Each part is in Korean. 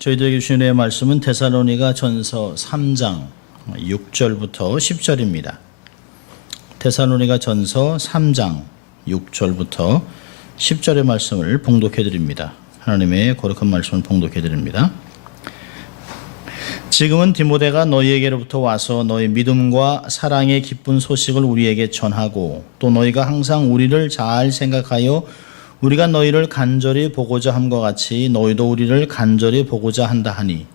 저희들에게 주신 은혜의 말씀은 데살로니가 전서 3장 6절부터 10절입니다. 데살로니가 전서 3장 6절부터 10절의 말씀을 봉독해 드립니다. 하나님의 거룩한 말씀을 봉독해 드립니다. 지금은 디모데가 너희에게로부터 와서 너희 믿음과 사랑의 기쁜 소식을 우리에게 전하고 또 너희가 항상 우리를 잘 생각하여 우리가 너희를 간절히 보고자 함과 같이 너희도 우리를 간절히 보고자 한다 하니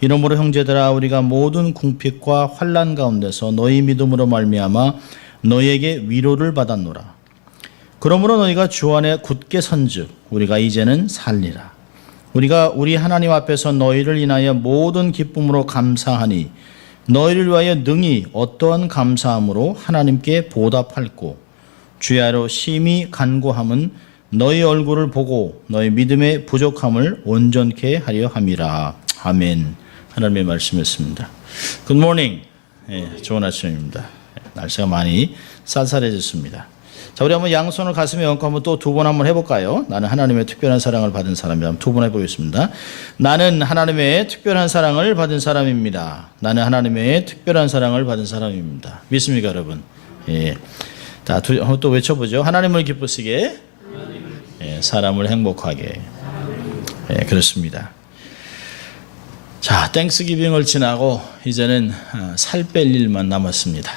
이러므로 형제들아 우리가 모든 궁핍과 환난 가운데서 너희 믿음으로 말미암아 너희에게 위로를 받았노라. 그러므로 너희가 주 안에 굳게 선즉 우리가 이제는 살리라. 우리가 우리 하나님 앞에서 너희를 인하여 모든 기쁨으로 감사하니 너희를 위하여 능히 어떠한 감사함으로 하나님께 보답할고 주야로 심히 간구함은 너희 얼굴을 보고 너희 믿음의 부족함을 온전케 하려 함이라. 아멘. 하나님의 말씀이었습니다. Good morning. 좋은 아침입니다. 날씨가 많이 쌀쌀해졌습니다. 자, 우리 한번 양손을 가슴에 얹고 한번 또 두 번 한번 해볼까요? 나는 하나님의 특별한 사랑을 받은 사람이다. 두 번 해보겠습니다. 나는 하나님의 특별한 사랑을 받은 사람입니다. 나는 하나님의 특별한 사랑을 받은 사람입니다. 믿습니까, 여러분? 예. 자, 또 외쳐보죠. 하나님을 기쁘시게, 사람을 행복하게. 예, 그렇습니다. 자, 땡스기빙을 지나고 이제는 살 뺄 일만 남았습니다.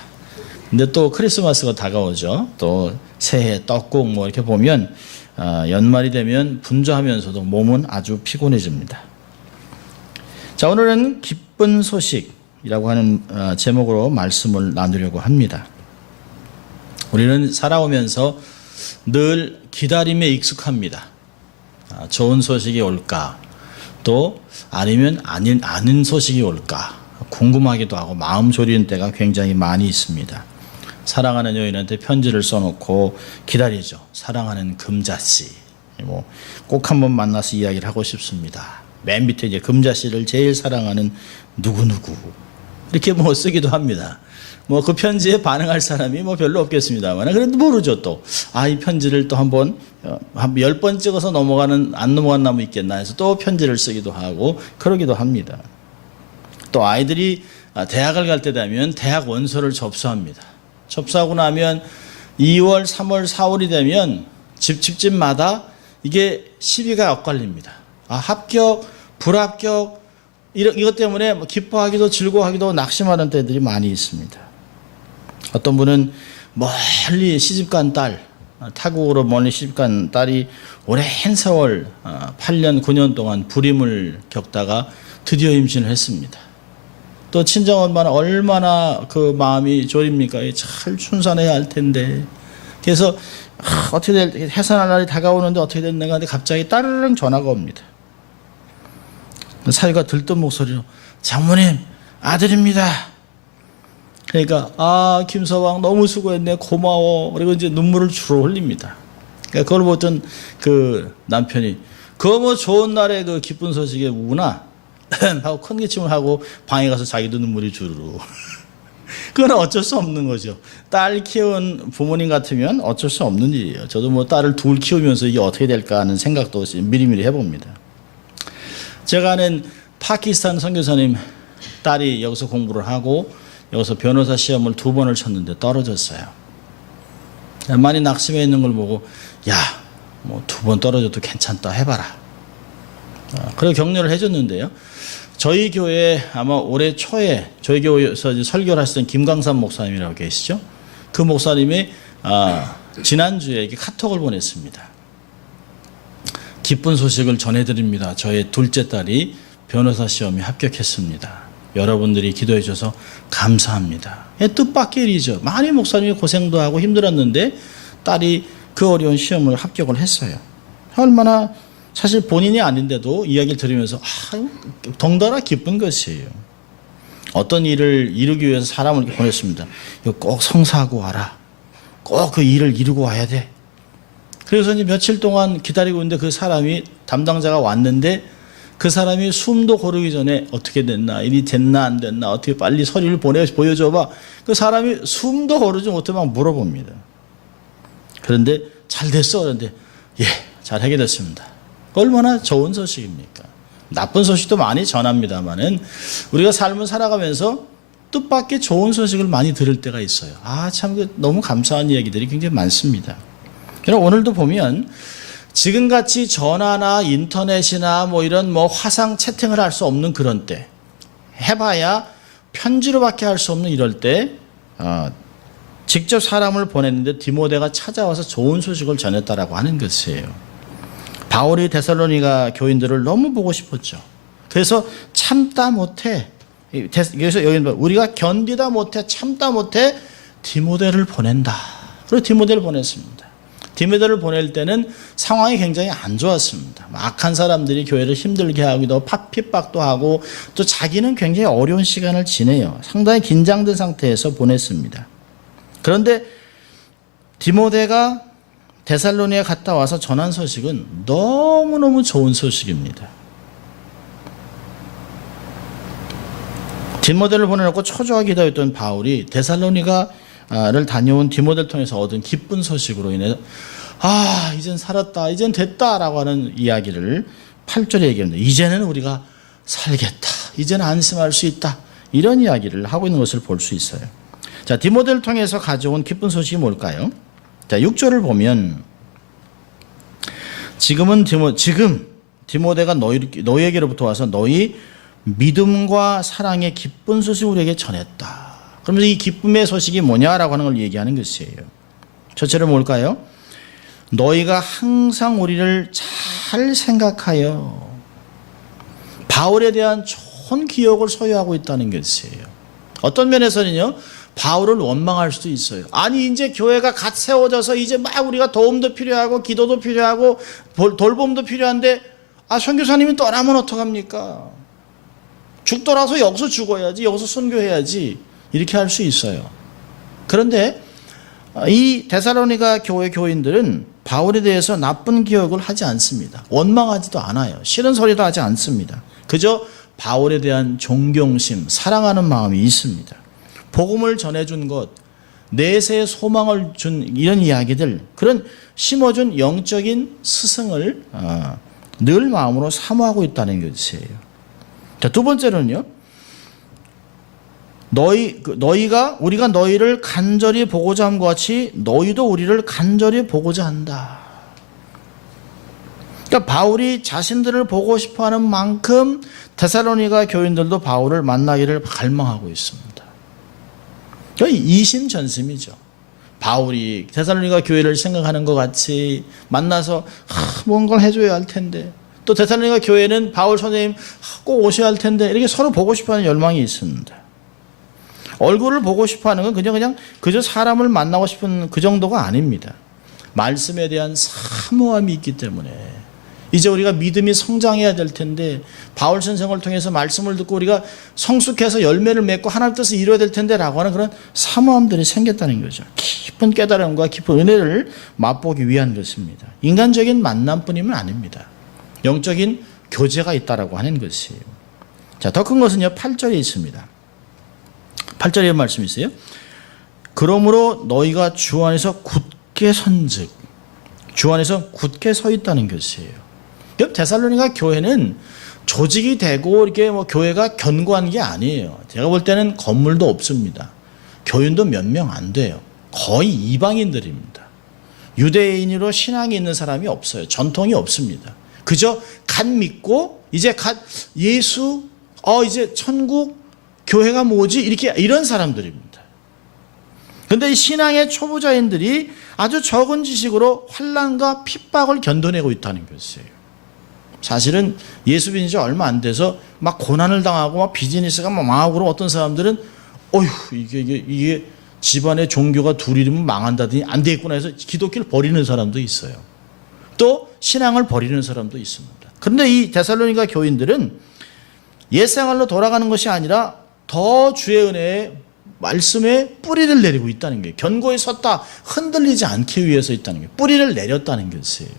근데 또 크리스마스가 다가오죠. 또 새해, 떡국 뭐 이렇게 보면 연말이 되면 분주하면서도 몸은 아주 피곤해집니다. 자, 오늘은 기쁜 소식이라고 하는 제목으로 말씀을 나누려고 합니다. 우리는 살아오면서 늘 기다림에 익숙합니다. 좋은 소식이 올까? 또 아니면 아닌 소식이 올까? 궁금하기도 하고 마음 졸이는 때가 굉장히 많이 있습니다. 사랑하는 여인한테 편지를 써놓고 기다리죠. 사랑하는 금자씨. 꼭 한번 만나서 이야기를 하고 싶습니다. 맨 밑에 이제 금자씨를 제일 사랑하는 누구누구. 이렇게 쓰기도 합니다. 그 편지에 반응할 사람이 별로 없겠습니다만, 그래도 모르죠, 또. 이 편지를 또 한 10번 찍어서 안 넘어간 나무 있겠나 해서 또 편지를 쓰기도 하고, 그러기도 합니다. 또 아이들이 대학을 갈 때 되면 대학 원서를 접수합니다. 접수하고 나면 2월, 3월, 4월이 되면 집집마다 이게 시비가 엇갈립니다. 합격, 불합격, 이것 때문에 기뻐하기도 즐거워하기도 낙심하는 때들이 많이 있습니다. 어떤 분은 멀리 시집간 딸, 타국으로 멀리 시집간 딸이 오랜 세월 8년, 9년 동안 불임을 겪다가 드디어 임신을 했습니다. 또 친정엄마는 얼마나 그 마음이 졸입니까? 잘 순산해야 할 텐데. 그래서 어떻게 해산할 날이 다가오는데 어떻게 됐는가 하는데 갑자기 따르릉 전화가 옵니다. 사위가 들뜬 목소리로 장모님 아들입니다. 그러니까 김서방 너무 수고했네, 고마워. 그리고 이제 눈물을 주로 흘립니다. 그러니까 그걸 보던 그 남편이 좋은 날에 그 기쁜 소식에 우구나 하고 큰 기침을 하고 방에 가서 자기도 눈물이 주르르. 그건 어쩔 수 없는 거죠. 딸 키운 부모님 같으면 어쩔 수 없는 일이에요. 저도 딸을 둘 키우면서 이게 어떻게 될까 하는 생각도 미리미리 해봅니다. 제가 아는 파키스탄 선교사님 딸이 여기서 공부를 하고 여기서 변호사 시험을 2번을 쳤는데 떨어졌어요. 많이 낙심해 있는 걸 보고 2번 떨어져도 괜찮다, 해봐라. 그리고 격려를 해줬는데요. 저희 교회에 아마 올해 초에 저희 교회에서 설교를 하시던 김광삼 목사님이라고 계시죠. 그 목사님이 지난주에 카톡을 보냈습니다. 기쁜 소식을 전해드립니다. 저의 둘째 딸이 변호사 시험에 합격했습니다. 여러분들이 기도해 주셔서 감사합니다. 뜻밖의 일이죠. 많이 목사님이 고생도 하고 힘들었는데 딸이 그 어려운 시험을 합격을 했어요. 얼마나 사실 본인이 아닌데도 이야기를 들으면서 덩달아 기쁜 것이에요. 어떤 일을 이루기 위해서 사람을 이렇게 보냈습니다. 이거 꼭 성사하고 와라. 꼭 그 일을 이루고 와야 돼. 그래서 이제 며칠 동안 기다리고 있는데 그 사람이 담당자가 왔는데 그 사람이 숨도 고르기 전에 어떻게 됐나, 일이 됐나 안 됐나, 어떻게 빨리 서류를 보여줘봐. 그 사람이 숨도 고르지 못해 막 물어봅니다. 그런데 잘 됐어. 그런데 잘 해결됐습니다. 얼마나 좋은 소식입니까? 나쁜 소식도 많이 전합니다만은 우리가 삶을 살아가면서 뜻밖의 좋은 소식을 많이 들을 때가 있어요. 참 너무 감사한 이야기들이 굉장히 많습니다. 그럼 오늘도 보면 지금같이 전화나 인터넷이나 이런 화상 채팅을 할 수 없는 그런 때, 해봐야 편지로밖에 할 수 없는 이럴 때 직접 사람을 보냈는데 디모데가 찾아와서 좋은 소식을 전했다라고 하는 것이에요. 바울이 데살로니가 교인들을 너무 보고 싶었죠. 그래서 참다 못해, 그래서 여기 우리가 견디다 못해 참다 못해 디모데를 보낸다. 그리고 디모데를 보냈습니다. 디모데를 보낼 때는 상황이 굉장히 안 좋았습니다. 악한 사람들이 교회를 힘들게 하기도 핍박도 하고 또 자기는 굉장히 어려운 시간을 지내요. 상당히 긴장된 상태에서 보냈습니다. 그런데 디모데가 데살로니에 갔다 와서 전한 소식은 너무너무 좋은 소식입니다. 디모데를 보내놓고 초조하게 기다렸던 바울이 데살로니가를 다녀온 디모데를 통해서 얻은 기쁜 소식으로 인해 이젠 살았다, 이젠 됐다라고 하는 이야기를 8절에 얘기합니다. 이제는 우리가 살겠다, 이제는 안심할 수 있다, 이런 이야기를 하고 있는 것을 볼 수 있어요. 자, 디모데를 통해서 가져온 기쁜 소식이 뭘까요? 자, 6절을 보면 지금 디모데가 너희에게로부터 와서 너희 믿음과 사랑의 기쁜 소식을 우리에게 전했다. 그러면서 이 기쁨의 소식이 뭐냐라고 하는 걸 얘기하는 것이에요. 첫째로 뭘까요? 너희가 항상 우리를 잘 생각하여 바울에 대한 좋은 기억을 소유하고 있다는 것이에요. 어떤 면에서는요, 바울을 원망할 수도 있어요. 이제 교회가 갓 세워져서 이제 막 우리가 도움도 필요하고 기도도 필요하고 돌봄도 필요한데 선교사님이 떠나면 어떡합니까? 죽더라도 여기서 죽어야지, 여기서 선교해야지, 이렇게 할 수 있어요. 그런데 이 데살로니가 교회 교인들은 바울에 대해서 나쁜 기억을 하지 않습니다. 원망하지도 않아요. 싫은 소리도 하지 않습니다. 그저 바울에 대한 존경심, 사랑하는 마음이 있습니다. 복음을 전해준 것, 내세의 소망을 준 이런 이야기들, 그런 심어준 영적인 스승을 늘 마음으로 사모하고 있다는 것이에요. 자, 두 번째로는요, 우리가 너희를 간절히 보고자 함과 같이 너희도 우리를 간절히 보고자 한다. 그러니까 바울이 자신들을 보고 싶어하는 만큼 데살로니가 교인들도 바울을 만나기를 갈망하고 있습니다. 거의 이심전심이죠. 바울이 데살로니가 교회를 생각하는 것 같이 만나서 뭔가를 해줘야 할 텐데, 또 데살로니가 교회는 바울 선생님 꼭 오셔야 할 텐데, 이렇게 서로 보고 싶어하는 열망이 있습니다. 얼굴을 보고 싶어하는 건 그저 사람을 만나고 싶은 그 정도가 아닙니다. 말씀에 대한 사모함이 있기 때문에 이제 우리가 믿음이 성장해야 될 텐데, 바울 선생을 통해서 말씀을 듣고 우리가 성숙해서 열매를 맺고 하나님 뜻을 이루어야 될 텐데 라고 하는 그런 사모함들이 생겼다는 거죠. 깊은 깨달음과 깊은 은혜를 맛보기 위한 것입니다. 인간적인 만남뿐이면 아닙니다. 영적인 교제가 있다라고 하는 것이에요. 자, 더 큰 것은요, 8절에 있습니다. 8절에 말씀이 있어요. 그러므로 너희가 주 안에서 굳게 선즉, 주 안에서 굳게 서 있다는 것이에요. 데살로니가 교회는 조직이 되고 이렇게 교회가 견고한 게 아니에요. 제가 볼 때는 건물도 없습니다. 교인도 몇 명 안 돼요. 거의 이방인들입니다. 유대인으로 신앙이 있는 사람이 없어요. 전통이 없습니다. 그저 갓 믿고 이제 갓 예수, 이제 천국, 교회가 뭐지? 이런 사람들입니다. 그런데 이 신앙의 초보자인들이 아주 적은 지식으로 환난과 핍박을 견뎌내고 있다는 것이에요. 사실은 예수 믿은 지 얼마 안 돼서 막 고난을 당하고 막 비즈니스가 막 망하고 그러면 어떤 사람들은 이게 집안의 종교가 둘이면 망한다더니 안 되겠구나 해서 기독교를 버리는 사람도 있어요. 또 신앙을 버리는 사람도 있습니다. 그런데 이 데살로니가 교인들은 옛생활로 돌아가는 것이 아니라 더 주의 은혜에 말씀에 뿌리를 내리고 있다는 거예요. 견고히 섰다, 흔들리지 않기 위해서 있다는 거예요. 뿌리를 내렸다는 것이에요.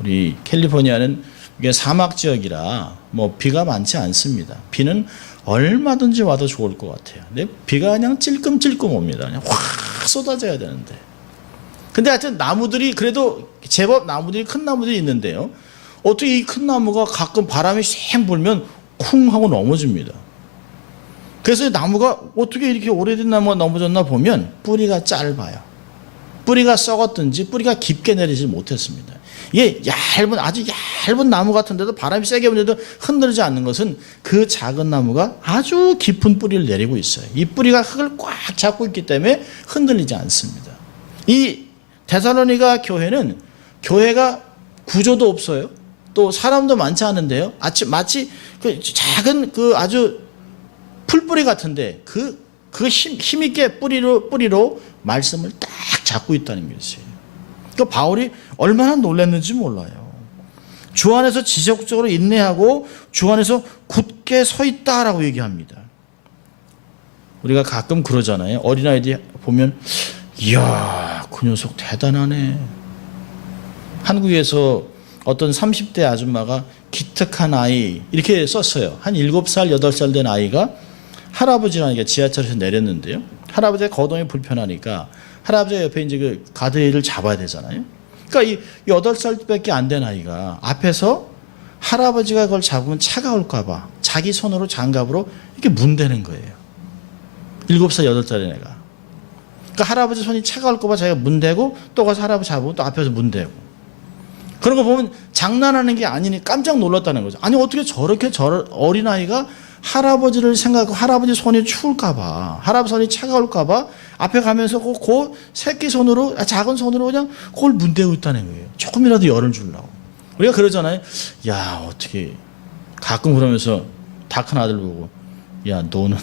우리 캘리포니아는 이게 사막 지역이라 비가 많지 않습니다. 비는 얼마든지 와도 좋을 것 같아요. 근데 비가 그냥 찔끔찔끔 옵니다. 그냥 확 쏟아져야 되는데. 근데 하여튼 나무들이 그래도 제법 큰 나무들이 있는데요. 어떻게 이 큰 나무가 가끔 바람이 쌩 불면 쿵 하고 넘어집니다. 그래서 나무가 어떻게 이렇게 오래된 나무가 넘어졌나 보면 뿌리가 짧아요. 뿌리가 썩었든지 뿌리가 깊게 내리지 못했습니다. 이게 아주 얇은 나무 같은데도 바람이 세게 부는데도 흔들리지 않는 것은 그 작은 나무가 아주 깊은 뿌리를 내리고 있어요. 이 뿌리가 흙을 꽉 잡고 있기 때문에 흔들리지 않습니다. 이 데살로니가 교회는 교회가 구조도 없어요. 또 사람도 많지 않은데요. 마치 그 작은 그 아주 풀뿌리 같은데 그 힘있게 뿌리로 말씀을 딱 잡고 있다는 것이에요. 그러니까 바울이 얼마나 놀랐는지 몰라요. 주 안에서 지속적으로 인내하고 주 안에서 굳게 서 있다라고 얘기합니다. 우리가 가끔 그러잖아요. 어린아이들이 보면 이야 그 녀석 대단하네. 한국에서 어떤 30대 아줌마가 기특한 아이 이렇게 썼어요. 한 7살 8살 된 아이가 할아버지라니까 지하철에서 내렸는데요. 할아버지가 거동이 불편하니까 할아버지가 옆에 이제 그 가드레일을 잡아야 되잖아요. 그러니까 이 8살밖에 안 된 아이가 앞에서 할아버지가 그걸 잡으면 차가울까봐 자기 손으로 장갑으로 이렇게 문대는 거예요. 7살 8살의 애가. 그러니까 할아버지 손이 차가울까봐 자기가 문대고 또 가서 할아버지 잡으면 또 앞에서 문대고. 그런 거 보면 장난하는 게 아니니 깜짝 놀랐다는 거죠. 아니 어떻게 저렇게 어린아이가 할아버지를 생각하고 할아버지 손이 추울까봐 할아버지 손이 차가울까봐 앞에 가면서 그 새끼 손으로 작은 손으로 그냥 그걸 문대고 있다는 거예요. 조금이라도 열을 주려고. 우리가 그러잖아요. 야 어떻게 가끔 그러면서 다 큰 아들 보고 야 너는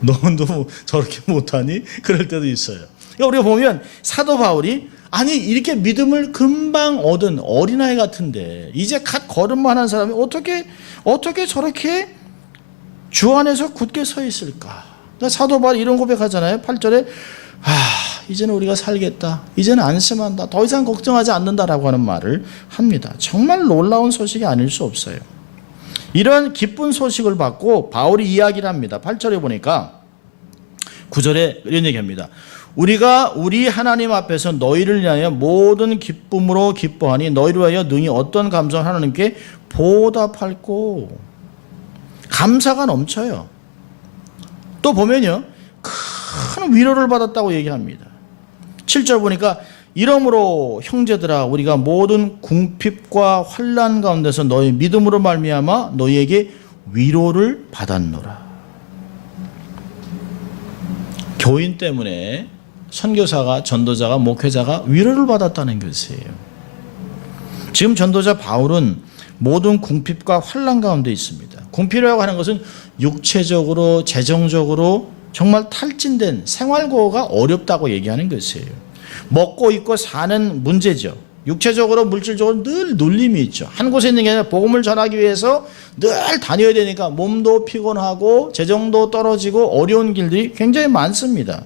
너도 저렇게 못하니? 그럴 때도 있어요. 그러니까 우리가 보면 사도 바울이 아니 이렇게 믿음을 금방 얻은 어린아이 같은데 이제 갓 걸음만 한 사람이 어떻게 저렇게 주 안에서 굳게 서 있을까? 그러니까 사도 바울이 이런 고백하잖아요. 8절에 이제는 우리가 살겠다. 이제는 안심한다. 더 이상 걱정하지 않는다라고 하는 말을 합니다. 정말 놀라운 소식이 아닐 수 없어요. 이런 기쁜 소식을 받고 바울이 이야기를 합니다. 8절에 보니까 9절에 이런 얘기합니다. 우리가 우리 하나님 앞에서 너희를 위하여 모든 기쁨으로 기뻐하니 너희를 위하여 능히 어떤 감정을 하나님께 보답할꼬. 감사가 넘쳐요. 또 보면요 큰 위로를 받았다고 얘기합니다. 7절 보니까 이러므로 형제들아 우리가 모든 궁핍과 환난 가운데서 너희 믿음으로 말미암아 너희에게 위로를 받았노라. 교인 때문에 선교사가 전도자가 목회자가 위로를 받았다는 것이에요. 지금 전도자 바울은 모든 궁핍과 환난 가운데 있습니다. 궁핍이라고 하는 것은 육체적으로 재정적으로 정말 탈진된 생활고가 어렵다고 얘기하는 것이에요. 먹고 입고 사는 문제죠. 육체적으로 물질적으로 늘 눌림이 있죠. 한 곳에 있는 게 아니라 복음을 전하기 위해서 늘 다녀야 되니까 몸도 피곤하고 재정도 떨어지고 어려운 길들이 굉장히 많습니다.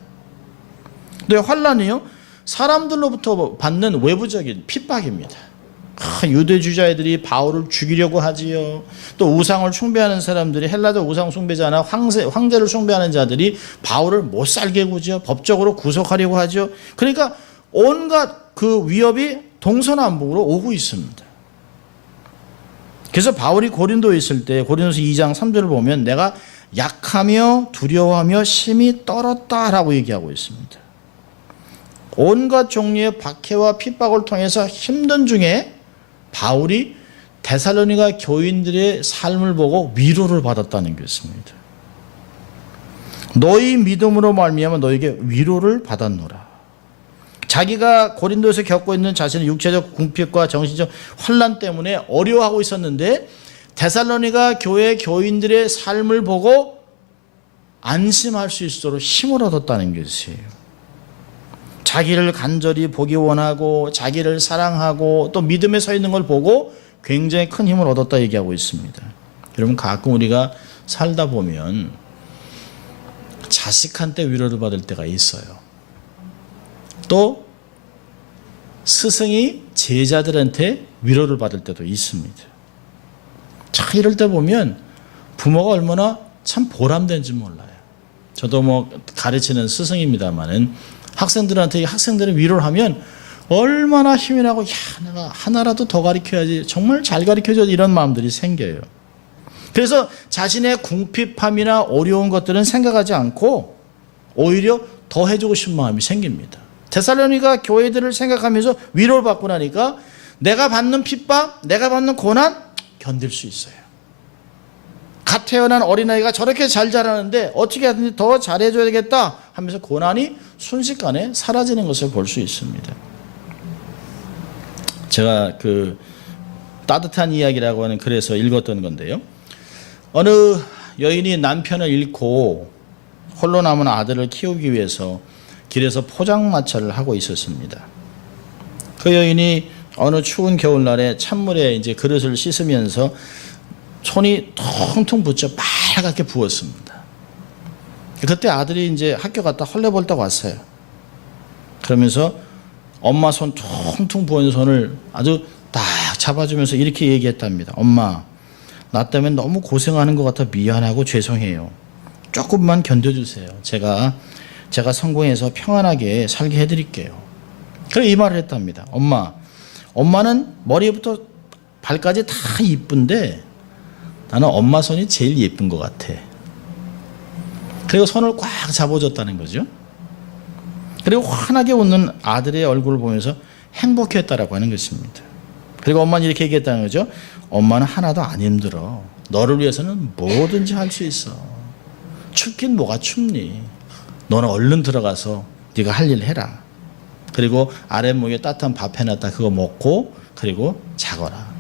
근데 환난이요 사람들로부터 받는 외부적인 핍박입니다. 유대주자애들이 바울을 죽이려고 하지요. 또 우상을 숭배하는 사람들이 헬라도 우상 숭배자나 황제를 숭배하는 자들이 바울을 못 살게 구죠. 법적으로 구속하려고 하죠. 그러니까 온갖 그 위협이 동서남북으로 오고 있습니다. 그래서 바울이 고린도에 있을 때 고린도서 2장 3절을 보면 내가 약하며 두려워하며 심히 떨었다라고 얘기하고 있습니다. 온갖 종류의 박해와 핍박을 통해서 힘든 중에 바울이 데살로니가 교인들의 삶을 보고 위로를 받았다는 것입니다. 너희 믿음으로 말미암아 너에게 위로를 받았노라. 자기가 고린도에서 겪고 있는 자신의 육체적 궁핍과 정신적 환난 때문에 어려워하고 있었는데 데살로니가 교회 교인들의 삶을 보고 안심할 수 있도록 힘을 얻었다는 것이에요. 자기를 간절히 보기 원하고 자기를 사랑하고 또 믿음에 서 있는 걸 보고 굉장히 큰 힘을 얻었다 얘기하고 있습니다. 여러분 가끔 우리가 살다 보면 자식한테 위로를 받을 때가 있어요. 또 스승이 제자들한테 위로를 받을 때도 있습니다. 참 이럴 때 보면 부모가 얼마나 참 보람된지 몰라요. 저도 가르치는 스승입니다마는 학생들한테 학생들을 위로를 하면 얼마나 힘이 나고, 야, 내가 하나라도 더 가르쳐야지, 정말 잘 가르쳐줘, 이런 마음들이 생겨요. 그래서 자신의 궁핍함이나 어려운 것들은 생각하지 않고 오히려 더 해주고 싶은 마음이 생깁니다. 데살로니가 교회들을 생각하면서 위로를 받고 나니까 내가 받는 핍박, 내가 받는 고난 견딜 수 있어요. 갓 태어난 어린아이가 저렇게 잘 자라는데 어떻게 하든지 더 잘해줘야 되겠다 하면서 고난이 순식간에 사라지는 것을 볼 수 있습니다. 제가 그 따뜻한 이야기라고 하는 글에서 읽었던 건데요. 어느 여인이 남편을 잃고 홀로 남은 아들을 키우기 위해서 길에서 포장마차를 하고 있었습니다. 그 여인이 어느 추운 겨울날에 찬물에 이제 그릇을 씻으면서 손이 퉁퉁 부쳐 빨갛게 부었습니다. 그때 아들이 이제 학교 갔다 헐레벌떡 왔어요. 그러면서 엄마 손 퉁퉁 부은 손을 아주 딱 잡아주면서 이렇게 얘기했답니다. 엄마, 나 때문에 너무 고생하는 것 같아 미안하고 죄송해요. 조금만 견뎌주세요. 제가 성공해서 평안하게 살게 해드릴게요. 그래 이 말을 했답니다. 엄마는 머리부터 발까지 다 이쁜데 나는 엄마 손이 제일 예쁜 것 같아. 그리고 손을 꽉 잡아줬다는 거죠. 그리고 환하게 웃는 아들의 얼굴을 보면서 행복했다라고 하는 것입니다. 그리고 엄마는 이렇게 얘기했다는 거죠. 엄마는 하나도 안 힘들어. 너를 위해서는 뭐든지 할 수 있어. 춥긴 뭐가 춥니. 너는 얼른 들어가서 네가 할 일 해라. 그리고 아랫목에 따뜻한 밥 해놨다 그거 먹고 그리고 자거라.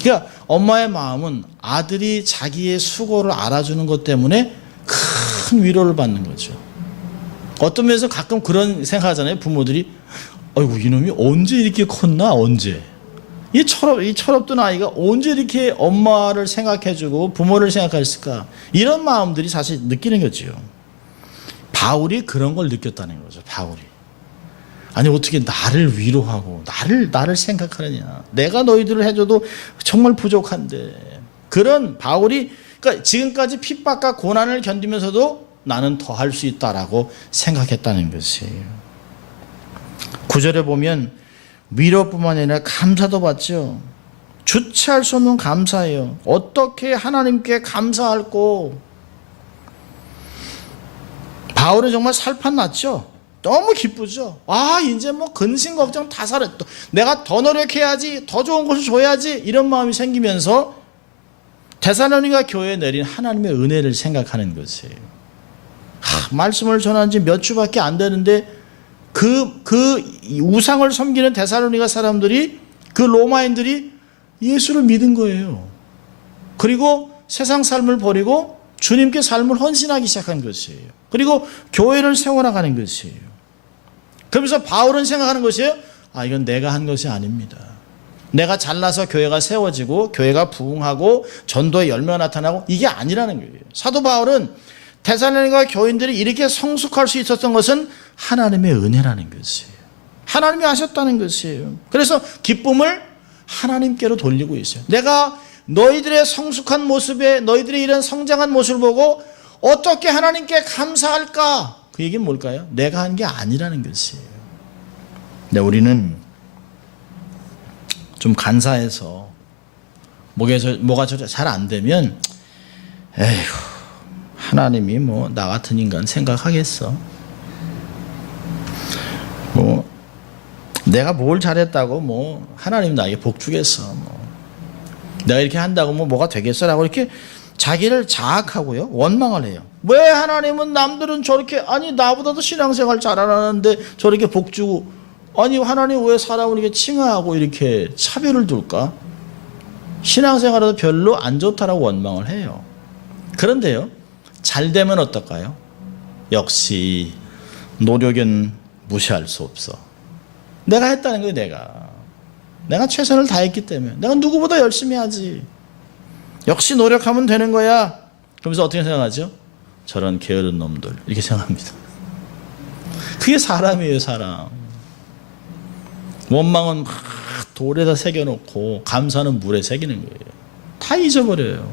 그러니까 엄마의 마음은 아들이 자기의 수고를 알아주는 것 때문에 큰 위로를 받는 거죠. 어떤 면에서 가끔 그런 생각하잖아요. 부모들이 아이고 이놈이 언제 이렇게 컸나 언제. 이 철없던 아이가 언제 이렇게 엄마를 생각해주고 부모를 생각했을까. 이런 마음들이 사실 느끼는 거죠. 바울이 그런 걸 느꼈다는 거죠. 바울이. 아니 어떻게 나를 위로하고 나를 생각하느냐. 내가 너희들을 해줘도 정말 부족한데. 그런 바울이 그러니까 지금까지 핍박과 고난을 견디면서도 나는 더 할 수 있다라고 생각했다는 것이에요. 9절에 보면 위로뿐만 아니라 감사도 받죠. 주체할 수 없는 감사예요. 어떻게 하나님께 감사할꼬. 바울은 정말 살판 났죠. 너무 기쁘죠. 아 이제 뭐 근심 걱정 다 사렸다. 내가 더 노력해야지, 더 좋은 것을 줘야지 이런 마음이 생기면서 데살로니가 교회에 내린 하나님의 은혜를 생각하는 것이에요. 말씀을 전한 지 몇 주밖에 안 되는데 그 우상을 섬기는 데살로니가 사람들이 그 로마인들이 예수를 믿은 거예요. 그리고 세상 삶을 버리고 주님께 삶을 헌신하기 시작한 것이에요. 그리고 교회를 세워나가는 것이에요. 그러면서 바울은 생각하는 것이에요. 아 이건 내가 한 것이 아닙니다. 내가 잘나서 교회가 세워지고 교회가 부흥하고 전도의 열매가 나타나고 이게 아니라는 거예요. 사도 바울은 데살로니가 교인들이 이렇게 성숙할 수 있었던 것은 하나님의 은혜라는 것이에요. 하나님이 하셨다는 것이에요. 그래서 기쁨을 하나님께로 돌리고 있어요. 내가 너희들의 성숙한 모습에 너희들의 이런 성장한 모습을 보고 어떻게 하나님께 감사할까? 그 얘기는 뭘까요? 내가 한 게 아니라는 것이에요. 근데 우리는 좀 간사해서 뭐가 잘 안 되면 에휴 하나님이 뭐 나 같은 인간 생각하겠어. 뭐 내가 뭘 잘했다고 뭐 하나님 나에게 복 주겠어. 뭐 내가 이렇게 한다고 뭐가 되겠어라고 이렇게 자기를 자학하고요 원망을 해요. 왜 하나님은 남들은 저렇게 아니 나보다도 신앙생활 잘하는데 저렇게 복 주고 아니 하나님 왜 사람을 이렇게 칭하고 이렇게 차별을 둘까? 신앙생활에도 별로 안 좋다라고 원망을 해요. 그런데요 잘 되면 어떨까요? 역시 노력은 무시할 수 없어. 내가 했다는 거예요. 내가 최선을 다했기 때문에 내가 누구보다 열심히 하지. 역시 노력하면 되는 거야. 그러면서 어떻게 생각하죠? 저런 게으른 놈들 이렇게 생각합니다. 그게 사람이에요. 사람. 원망은 막 돌에다 새겨놓고 감사는 물에 새기는 거예요. 다 잊어버려요.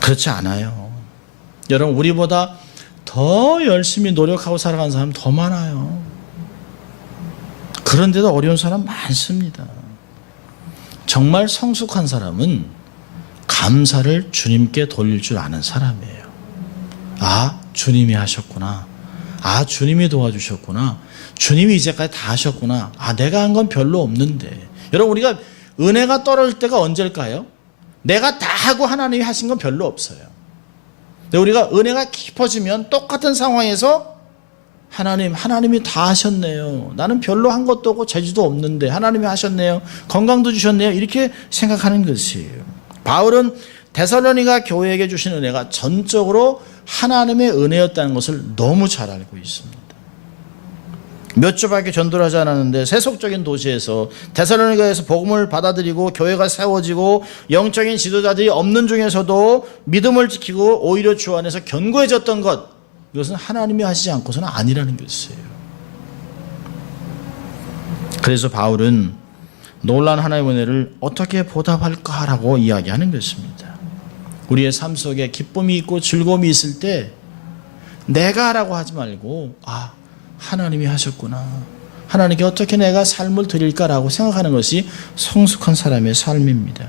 그렇지 않아요. 여러분 우리보다 더 열심히 노력하고 살아가는 사람 더 많아요. 그런데도 어려운 사람 많습니다. 정말 성숙한 사람은 감사를 주님께 돌릴 줄 아는 사람이에요. 아, 주님이 하셨구나. 아, 주님이 도와주셨구나. 주님이 이제까지 다 하셨구나. 아, 내가 한 건 별로 없는데. 여러분, 우리가 은혜가 떨어질 때가 언제일까요? 내가 다 하고 하나님이 하신 건 별로 없어요. 근데 우리가 은혜가 깊어지면 똑같은 상황에서 하나님이 다 하셨네요. 나는 별로 한 것도 없고 재주도 없는데 하나님이 하셨네요. 건강도 주셨네요. 이렇게 생각하는 것이에요. 바울은 데살로니가 교회에게 주신 은혜가 전적으로 하나님의 은혜였다는 것을 너무 잘 알고 있습니다. 몇 주밖에 전도를 하지 않았는데 세속적인 도시에서 데살로니가에서 복음을 받아들이고 교회가 세워지고 영적인 지도자들이 없는 중에서도 믿음을 지키고 오히려 주 안에서 견고해졌던 것, 이것은 하나님이 하시지 않고서는 아니라는 것이에요. 그래서 바울은 놀라운 하나님의 은혜를 어떻게 보답할까라고 이야기하는 것입니다. 우리의 삶 속에 기쁨이 있고 즐거움이 있을 때 내가 하라고 하지 말고 하나님이 하셨구나. 하나님께 어떻게 내가 삶을 드릴까라고 생각하는 것이 성숙한 사람의 삶입니다.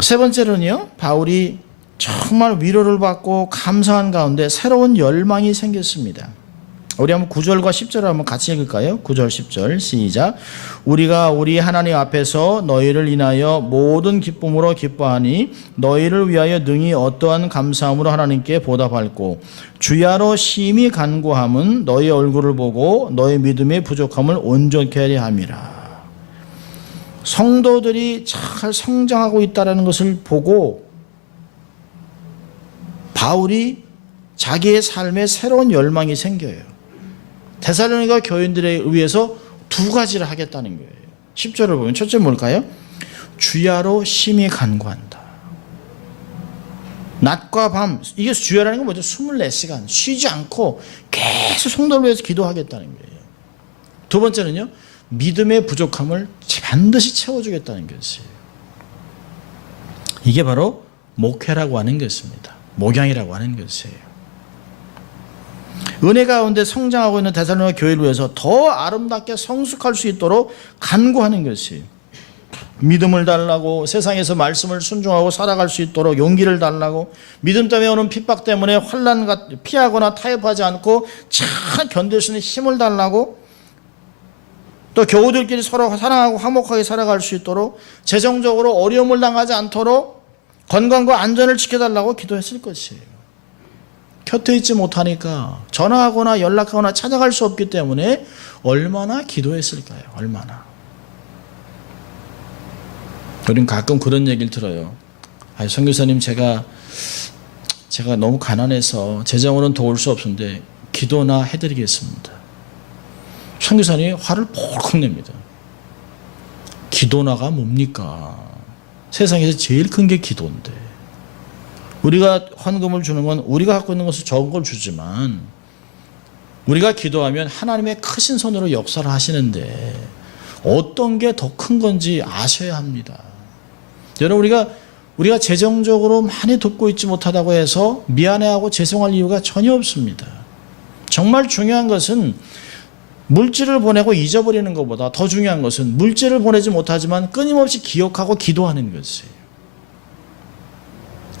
세 번째로는요, 바울이 정말 위로를 받고 감사한 가운데 새로운 열망이 생겼습니다. 우리 한번 9절과 10절을 한번 같이 읽을까요? 9절 10절 시작. 우리가 우리 하나님 앞에서 너희를 인하여 모든 기쁨으로 기뻐하니 너희를 위하여 능히 어떠한 감사함으로 하나님께 보답할고 주야로 심히 간구함은 너희 얼굴을 보고 너희 믿음의 부족함을 온전케 하려 함이라. 성도들이 잘 성장하고 있다는 것을 보고 바울이 자기의 삶에 새로운 열망이 생겨요. 데살로니가 교인들에 의해서 두 가지를 하겠다는 거예요. 10절을 보면 첫째 뭘까요? 주야로 심히 간구한다. 낮과 밤, 이게 주야라는 건 뭐죠? 24시간 쉬지 않고 계속 성도를 위해서 기도하겠다는 거예요. 두 번째는요, 믿음의 부족함을 반드시 채워주겠다는 것이에요. 이게 바로 목회라고 하는 것입니다. 목양이라고 하는 것이에요. 은혜 가운데 성장하고 있는 데살로니가 교회를 위해서 더 아름답게 성숙할 수 있도록 간구하는 것이, 믿음을 달라고, 세상에서 말씀을 순종하고 살아갈 수 있도록 용기를 달라고, 믿음 때문에 오는 핍박 때문에 환난 피하거나 타협하지 않고 잘 견딜 수 있는 힘을 달라고, 또 교우들끼리 서로 사랑하고 화목하게 살아갈 수 있도록, 재정적으로 어려움을 당하지 않도록 건강과 안전을 지켜달라고 기도했을 것이에요. 곁에 있지 못하니까, 전화하거나 연락하거나 찾아갈 수 없기 때문에 얼마나 기도했을까요? 얼마나. 우리는 가끔 그런 얘기를 들어요. 선교사님, 제가 너무 가난해서 재정으로는 도울 수 없는데 기도나 해드리겠습니다. 선교사님이 화를 폴컥 냅니다. 기도나가 뭡니까? 세상에서 제일 큰 게 기도인데. 우리가 헌금을 주는 건 우리가 갖고 있는 것을 적은 걸 주지만, 우리가 기도하면 하나님의 크신 손으로 역사를 하시는데 어떤 게 더 큰 건지 아셔야 합니다. 여러분, 우리가 재정적으로 많이 돕고 있지 못하다고 해서 미안해하고 죄송할 이유가 전혀 없습니다. 정말 중요한 것은 물질을 보내고 잊어버리는 것보다 더 중요한 것은 물질을 보내지 못하지만 끊임없이 기억하고 기도하는 것이에요.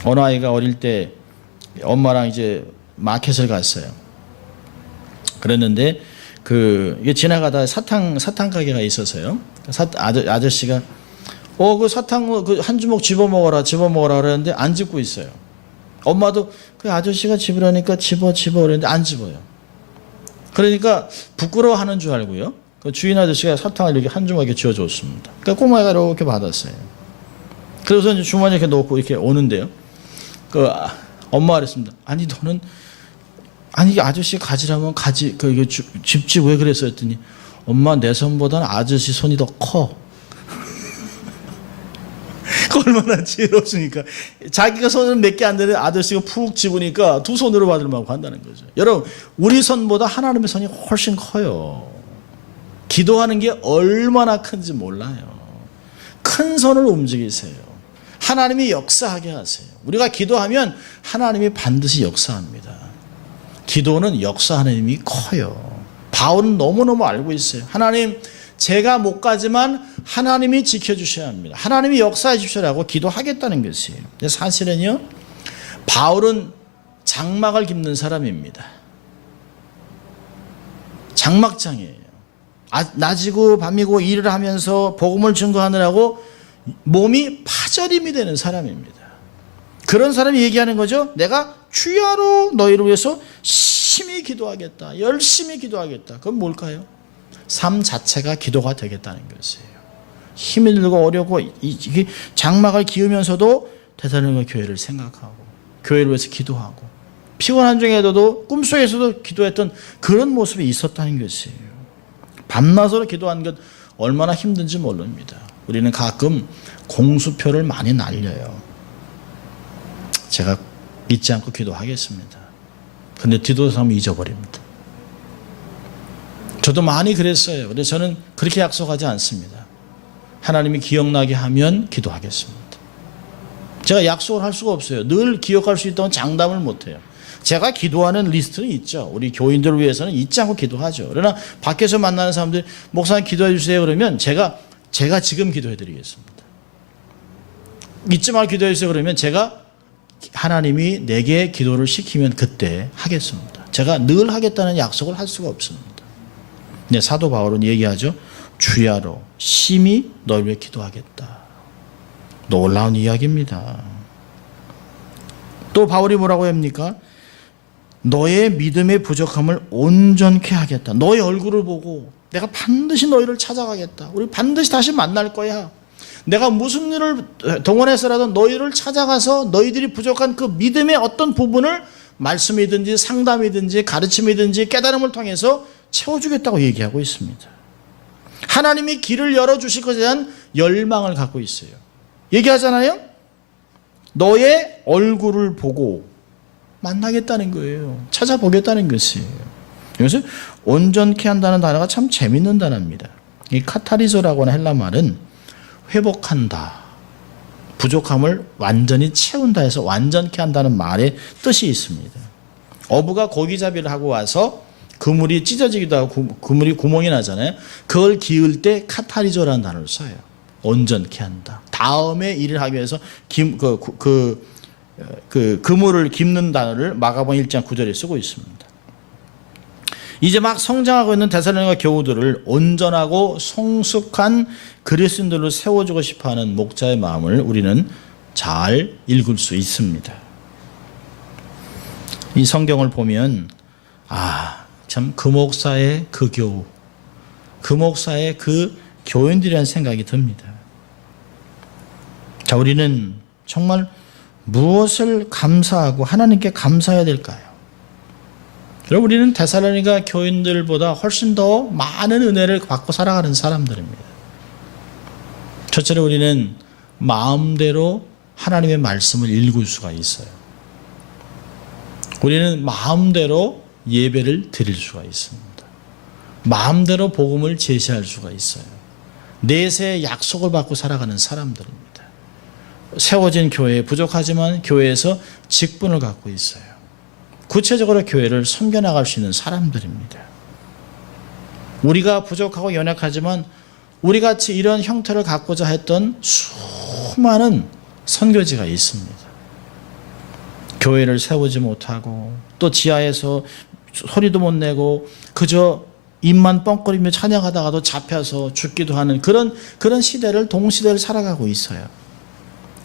어느 아이가 어릴 때 엄마랑 이제 마켓을 갔어요. 그랬는데 이게 지나가다 사탕 가게가 있어서요. 아저씨가 그 사탕 한 주먹 집어 먹어라 그러는데 안 집고 있어요. 엄마도 그 아저씨가 집으라니까 집어 그랬는데 안 집어요. 그러니까 부끄러워하는 줄 알고요. 그 주인 아저씨가 사탕을 이렇게 한 주먹에 쥐어줬습니다. 그러니까 꼬마가 이렇게 받았어요. 그래서 이제 주머니에 이렇게 놓고 이렇게 오는데요. 엄마가 그랬습니다. 이 아저씨가 가지라면 가지, 집지 왜 그랬어? 했더니, 엄마, 내 손보다는 아저씨 손이 더 커. 얼마나 지혜롭습니까? 자기가 손은 몇 개 안 되는데 아저씨가 푹 집으니까 두 손으로 받을 만큼 한다는 거죠. 여러분, 우리 손보다 하나님의 손이 훨씬 커요. 기도하는 게 얼마나 큰지 몰라요. 큰 손을 움직이세요. 하나님이 역사하게 하세요. 우리가 기도하면 하나님이 반드시 역사합니다. 기도는 역사하는 힘이 커요. 바울은 너무너무 알고 있어요. 하나님, 제가 못 가지만 하나님이 지켜주셔야 합니다. 하나님이 역사해 주시라고 기도하겠다는 것이에요. 근데 사실은요, 바울은 장막을 깁는 사람입니다. 장막장이에요. 낮이고 밤이고 일을 하면서 복음을 증거하느라고 몸이 파절임이 되는 사람입니다. 그런 사람이 얘기하는 거죠. 내가 주야로 너희를 위해서 심히 기도하겠다. 열심히 기도하겠다. 그건 뭘까요? 삶 자체가 기도가 되겠다는 것이에요. 힘이 들고 어렵고 장막을 기우면서도 대사로니가 교회를 생각하고 교회를 위해서 기도하고 피곤한 중에도 꿈속에서도 기도했던 그런 모습이 있었다는 것이에요. 밤낮으로 기도하는 것 얼마나 힘든지 모릅니다. 우리는 가끔 공수표를 많이 날려요. 제가 잊지 않고 기도하겠습니다. 근데 뒤돌아서면 잊어버립니다. 저도 많이 그랬어요. 그래서 저는 그렇게 약속하지 않습니다. 하나님이 기억나게 하면 기도하겠습니다. 제가 약속을 할 수가 없어요. 늘 기억할 수 있다고 장담을 못해요. 제가 기도하는 리스트는 있죠. 우리 교인들을 위해서는 잊지 않고 기도하죠. 그러나 밖에서 만나는 사람들이 목사님 기도해 주세요 그러면 제가 지금 기도해 드리겠습니다. 잊지 말고 기도해 주세요 그러면 제가 하나님이 내게 기도를 시키면 그때 하겠습니다. 제가 늘 하겠다는 약속을 할 수가 없습니다. 네, 사도 바울은 얘기하죠. 주야로 심히 너를 위해 기도하겠다. 놀라운 이야기입니다. 또 바울이 뭐라고 합니까? 너의 믿음의 부족함을 온전케 하겠다. 너의 얼굴을 보고 내가 반드시 너희를 찾아가겠다. 우리 반드시 다시 만날 거야. 내가 무슨 일을 동원해서라도 너희를 찾아가서 너희들이 부족한 그 믿음의 어떤 부분을 말씀이든지 상담이든지 가르침이든지 깨달음을 통해서 채워주겠다고 얘기하고 있습니다. 하나님이 길을 열어주실 것에 대한 열망을 갖고 있어요. 얘기하잖아요. 너의 얼굴을 보고 만나겠다는 거예요. 찾아보겠다는 것이에요. 그래서 온전케 한다는 단어가 참 재밌는 단어입니다. 이 카타리조라고 하는 헬라 말은 회복한다, 부족함을 완전히 채운다 해서 완전케 한다는 말의 뜻이 있습니다. 어부가 고기잡이를 하고 와서 그물이 찢어지기도 하고 그물이 구멍이 나잖아요. 그걸 기을 때 카타리조라는 단어를 써요. 온전케 한다. 다음에 일을 하기 위해서 그물을 깁는 단어를 마가복음 1장 9절에 쓰고 있습니다. 이제 막 성장하고 있는 데살로니가 교우들을 온전하고 성숙한 그리스도인들로 세워주고 싶어하는 목자의 마음을 우리는 잘 읽을 수 있습니다. 이 성경을 보면 참 그 목사의 그 교우, 그 목사의 그 교인들이라는 생각이 듭니다. 자, 우리는 정말 무엇을 감사하고 하나님께 감사해야 될까요? 여러분, 우리는 데살로니가 교인들보다 훨씬 더 많은 은혜를 받고 살아가는 사람들입니다. 첫째로 우리는 마음대로 하나님의 말씀을 읽을 수가 있어요. 우리는 마음대로 예배를 드릴 수가 있습니다. 마음대로 복음을 제시할 수가 있어요. 내세의 약속을 받고 살아가는 사람들입니다. 세워진 교회에 부족하지만 교회에서 직분을 갖고 있어요. 구체적으로 교회를 섬겨나갈 수 있는 사람들입니다. 우리가 부족하고 연약하지만 우리같이 이런 형태를 갖고자 했던 수많은 선교지가 있습니다. 교회를 세우지 못하고 또 지하에서 소리도 못 내고 그저 입만 뻥거리며 찬양하다가도 잡혀서 죽기도 하는 그런 시대를 동시대를 살아가고 있어요.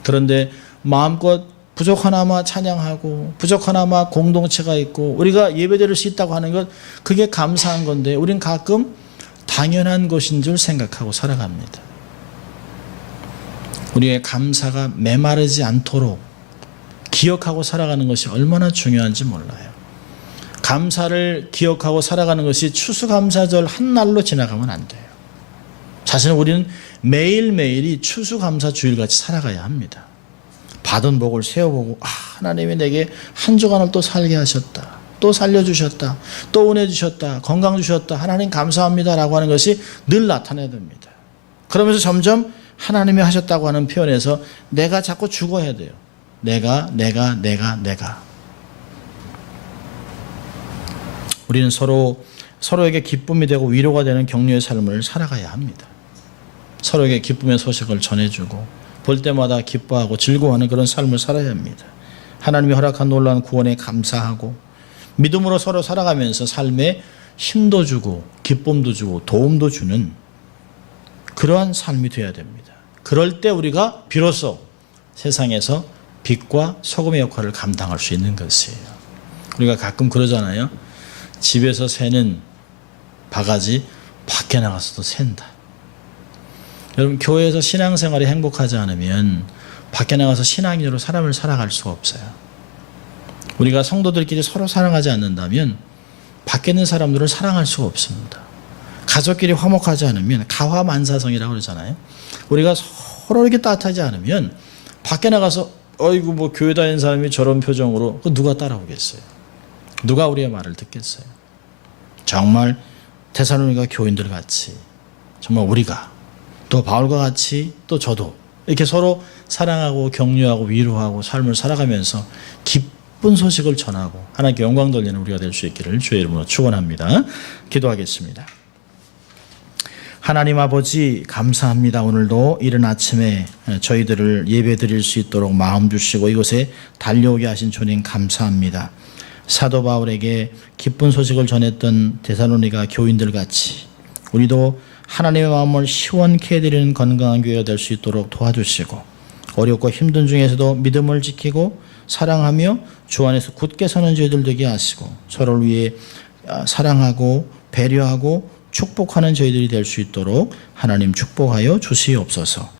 그런데 마음껏 부족하나마 찬양하고 부족하나마 공동체가 있고 우리가 예배드릴 수 있다고 하는 것, 그게 감사한 건데 우린 가끔 당연한 것인 줄 생각하고 살아갑니다. 우리의 감사가 메마르지 않도록 기억하고 살아가는 것이 얼마나 중요한지 몰라요. 감사를 기억하고 살아가는 것이 추수감사절 한 날로 지나가면 안 돼요. 사실은 우리는 매일매일이 추수감사주일같이 살아가야 합니다. 받은 복을 세어보고 하나님이 내게 한 주간을 또 살게 하셨다. 또 살려주셨다. 또 은혜 주셨다. 건강 주셨다. 하나님 감사합니다 라고 하는 것이 늘 나타나야 됩니다. 그러면서 점점 하나님이 하셨다고 하는 표현에서 내가 자꾸 죽어야 돼요. 내가. 우리는 서로 서로에게 기쁨이 되고 위로가 되는 격려의 삶을 살아가야 합니다. 서로에게 기쁨의 소식을 전해주고 볼 때마다 기뻐하고 즐거워하는 그런 삶을 살아야 합니다. 하나님이 허락한 놀라운 구원에 감사하고 믿음으로 서로 살아가면서 삶에 힘도 주고 기쁨도 주고 도움도 주는 그러한 삶이 되어야 됩니다. 그럴 때 우리가 비로소 세상에서 빛과 소금의 역할을 감당할 수 있는 것이에요. 우리가 가끔 그러잖아요. 집에서 새는 바가지 밖에 나가서도 샌다. 여러분, 교회에서 신앙생활이 행복하지 않으면 밖에 나가서 신앙인으로 사람을 살아갈 수가 없어요. 우리가 성도들끼리 서로 사랑하지 않는다면 밖에 있는 사람들을 사랑할 수가 없습니다. 가족끼리 화목하지 않으면 가화만사성이라고 그러잖아요. 우리가 서로 이렇게 따뜻하지 않으면 밖에 나가서 어이구 뭐 교회 다니는 사람이 저런 표정으로 누가 따라오겠어요. 누가 우리의 말을 듣겠어요. 정말 데살로니가 교인들 같이 정말 우리가 또 바울과 같이 또 저도 이렇게 서로 사랑하고 격려하고 위로하고 삶을 살아가면서 기쁜 소식을 전하고 하나님께 영광 돌리는 우리가 될 수 있기를 주의 이름으로 축원합니다. 기도하겠습니다. 하나님 아버지 감사합니다. 오늘도 이른 아침에 저희들을 예배드릴 수 있도록 마음 주시고 이곳에 달려오게 하신 주님 감사합니다. 사도 바울에게 기쁜 소식을 전했던 데살로니가 교인들 같이 우리도 하나님의 마음을 시원케 해드리는 건강한 교회가 될 수 있도록 도와주시고 어렵고 힘든 중에서도 믿음을 지키고 사랑하며 주 안에서 굳게 서는 저희들 되게 하시고 서로를 위해 사랑하고 배려하고 축복하는 저희들이 될 수 있도록 하나님 축복하여 주시옵소서.